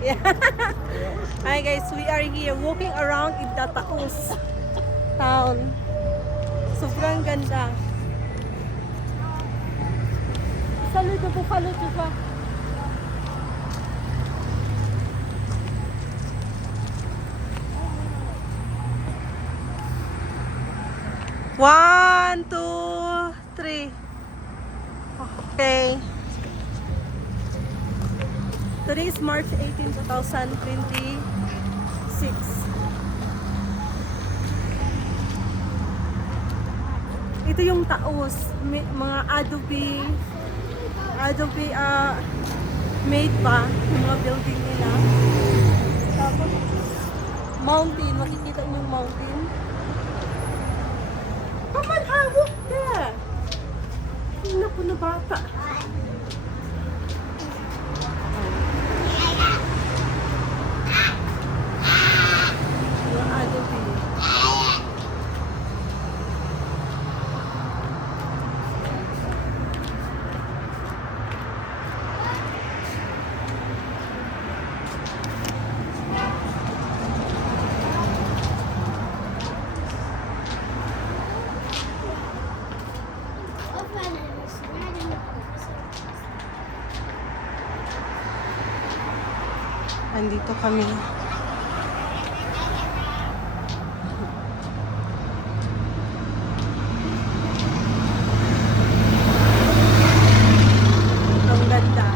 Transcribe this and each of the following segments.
Yeah. Hi guys, we are here walking around in the Taos town. Sobrang ganda. Salut de Buffalo, tu vois. One, two, three. Okay. Today is March 18, 2026. Ito yung Taos, may mga adobe made pa yung mga building nila. Tapos mountain, makikita yung mountain. Come on, walk there. Hindi po na bata. Yung adobe. Andito kami. Ang ganda.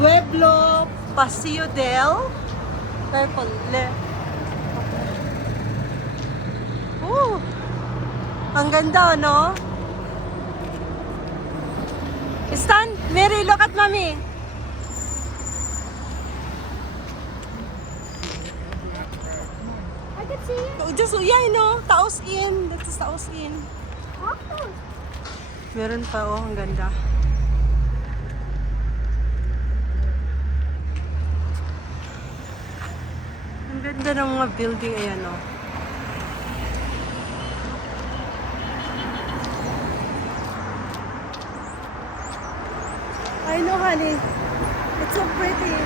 Pueblo Paseo del Purple. Ang ganda, no? Stan, Mary, look at mommy. Just, yeah, you know, Taos Inn. That is Taos Inn. Meron pa, oh, ang ganda. Ang ganda ng mga building, ayan, oh. I know, honey. It's so pretty.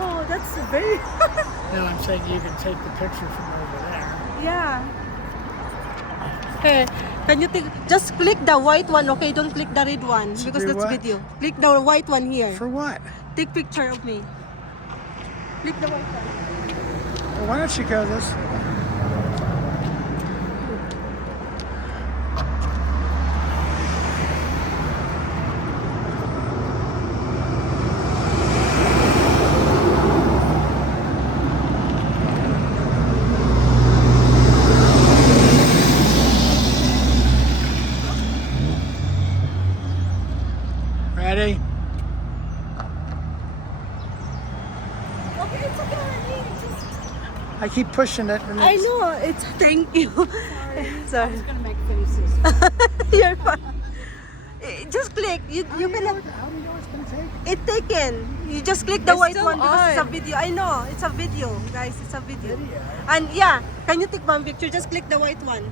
Oh, that's very... No, I'm saying you can take the picture from over there. Yeah. Okay, can you just click the white one, okay? Don't click the red one because Do that's what? video. Click the white one here. For what? Take picture of me. Click the white one. Well, why don't you go this way? Ready? Okay, it's okay, honey. I keep pushing it. And I it's- know. It's thank you. Sorry. gonna make faces. You're fine. Just click. You How do you can. know it's gonna take? It's taken. You just click the It's white still one because it's a on. video. I know. It's a video, guys. It's a video. And yeah, can you take one picture? Just click the white one.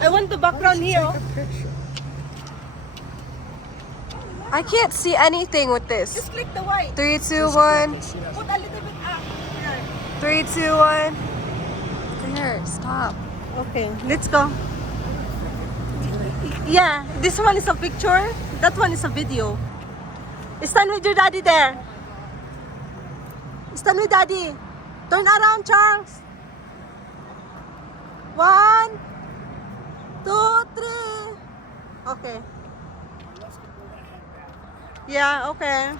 I want the background here. Take a picture. I can't see anything with this. Just click the white. 3, 2, 1. Put a little bit up. Here. 3, 2, 1. There, stop. Okay, let's go. Yeah, this one is a picture. That one is a video. Stand with your daddy there. Stand with daddy. Turn around, Charles. 1, 2, 3. Okay. Yeah, okay.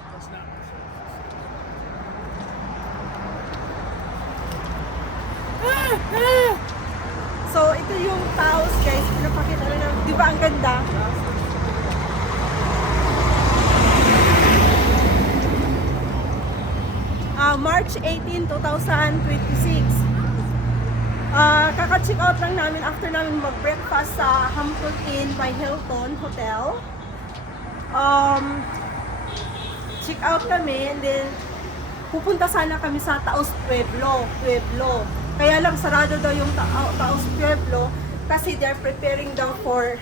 So, ito yung Taos, guys. Pinapakita na lang. Di ba ang ganda? March 18, 2026. Kaka-check out lang namin after namin mag-breakfast sa Hampton Inn by Hilton Hotel. Check out kami and then pupunta sana kami sa Taos Pueblo. Kaya lang sarado daw yung Taos Pueblo kasi they're preparing daw for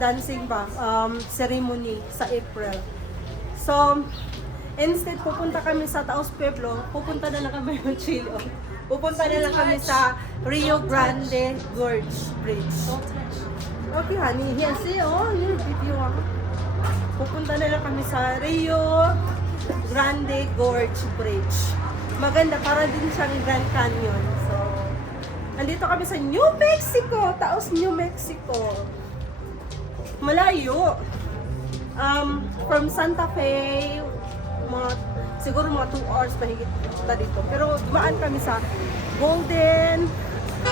dancing ba ceremony sa April. So Instead, pupunta kami sa Taos Pueblo, pupunta na lang kami ng Chile. Pupunta na lang kami sa Rio Grande Gorge Bridge. Okay, honey. Yes, oh, yung video ako. Pupunta na lang kami sa Rio Grande Gorge Bridge. Maganda, para din siyang Grand Canyon. So, andito kami sa New Mexico, Taos, New Mexico. Malayo. From Santa Fe, siguro mga 2 hours panigit na dito. Pero dumaan kami sa Golden,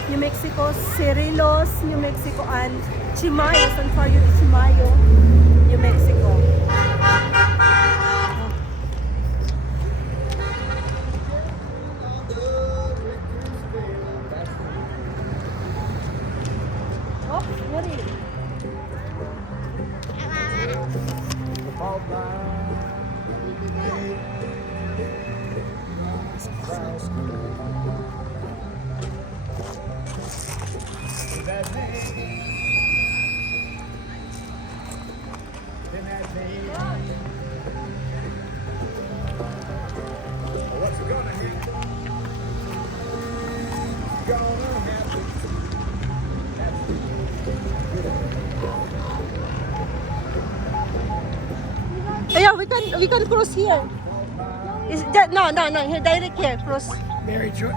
New Mexico, Cerritos, New Mexico, and Chimayo, San Fabio de Chimayo, New Mexico. Oh, what is it? Yeah, we can cross here. Is that no here direct here cross. Mary Jo.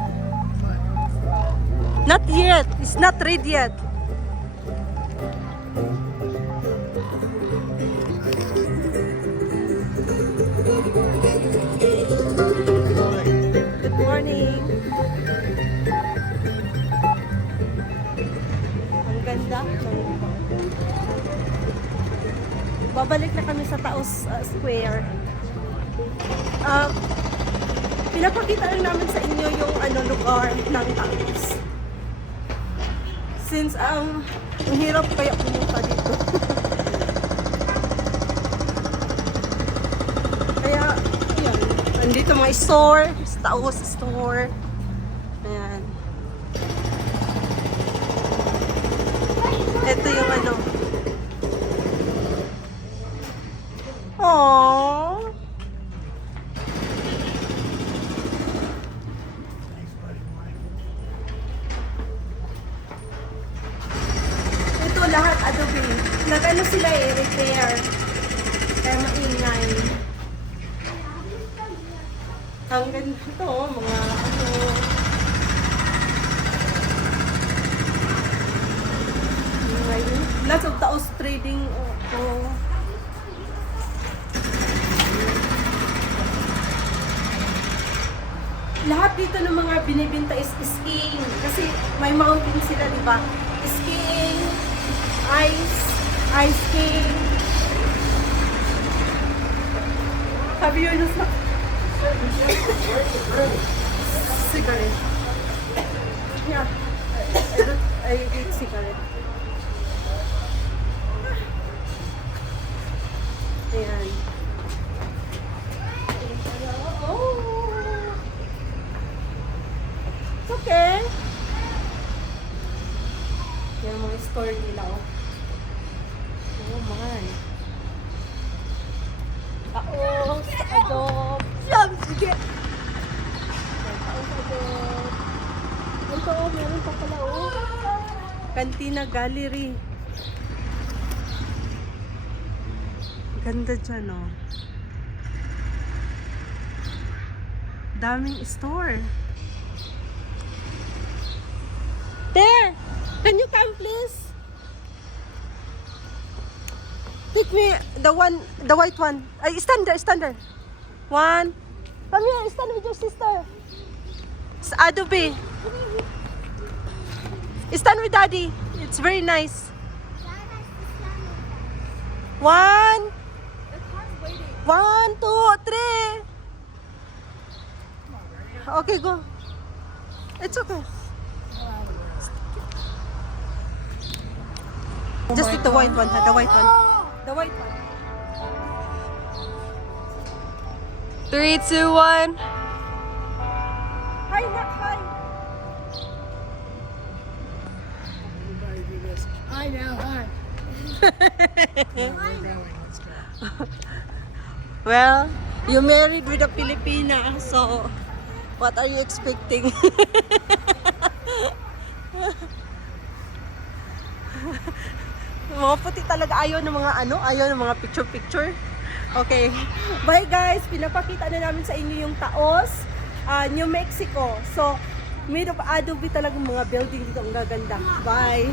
Not yet. It's not ready yet. Good morning. Ang ganda. Babalik na kami sa Taos Square. Pinapakita lang namin sa inyo yung lugar ng Taos. Since ang hirap kaya pumunta dito. Kaya, yan. Andito mga store, Taos store. Ayan. Ito yung Aww. Ito lahat adobe. Nag-ano sila repair. Kaya maingay. Ang ganda ito, mga lots of Taos trading. Lahat dito ng mga binibenta is skiing. Kasi may mountain sila, di ba? Skiing, ice skiing. Have you used that? Cigarette. Yeah. I eat cigarette. Ayan. Okay. Yan mga store nila, oh. Oh my. Taos, adob. Sige. Taos, adob. Ito, oh, meron pa pala, oh. Cantina Gallery. Ganda dyan, oh. Daming store. There! Can you come, please? Take me the white one. Stand there. One. Come here, stand with your sister. It's adobe. Stand with daddy. It's very nice. One. 1, 2, 3. Okay, go. It's okay. Just take the white one, the white one. The white one. 3, 2, 1. Hi, Nak, hi. Everybody do this. Hi now, hi. We're going. Let's go. Well, You married with a Filipina, so what are you expecting? Mga puti talaga, ayaw ng mga ayaw ng mga picture-picture. Okay. Bye guys, pinapakita na namin sa inyo yung Taos, New Mexico. So, made of adobe talagang mga building dito, ang gaganda. Bye!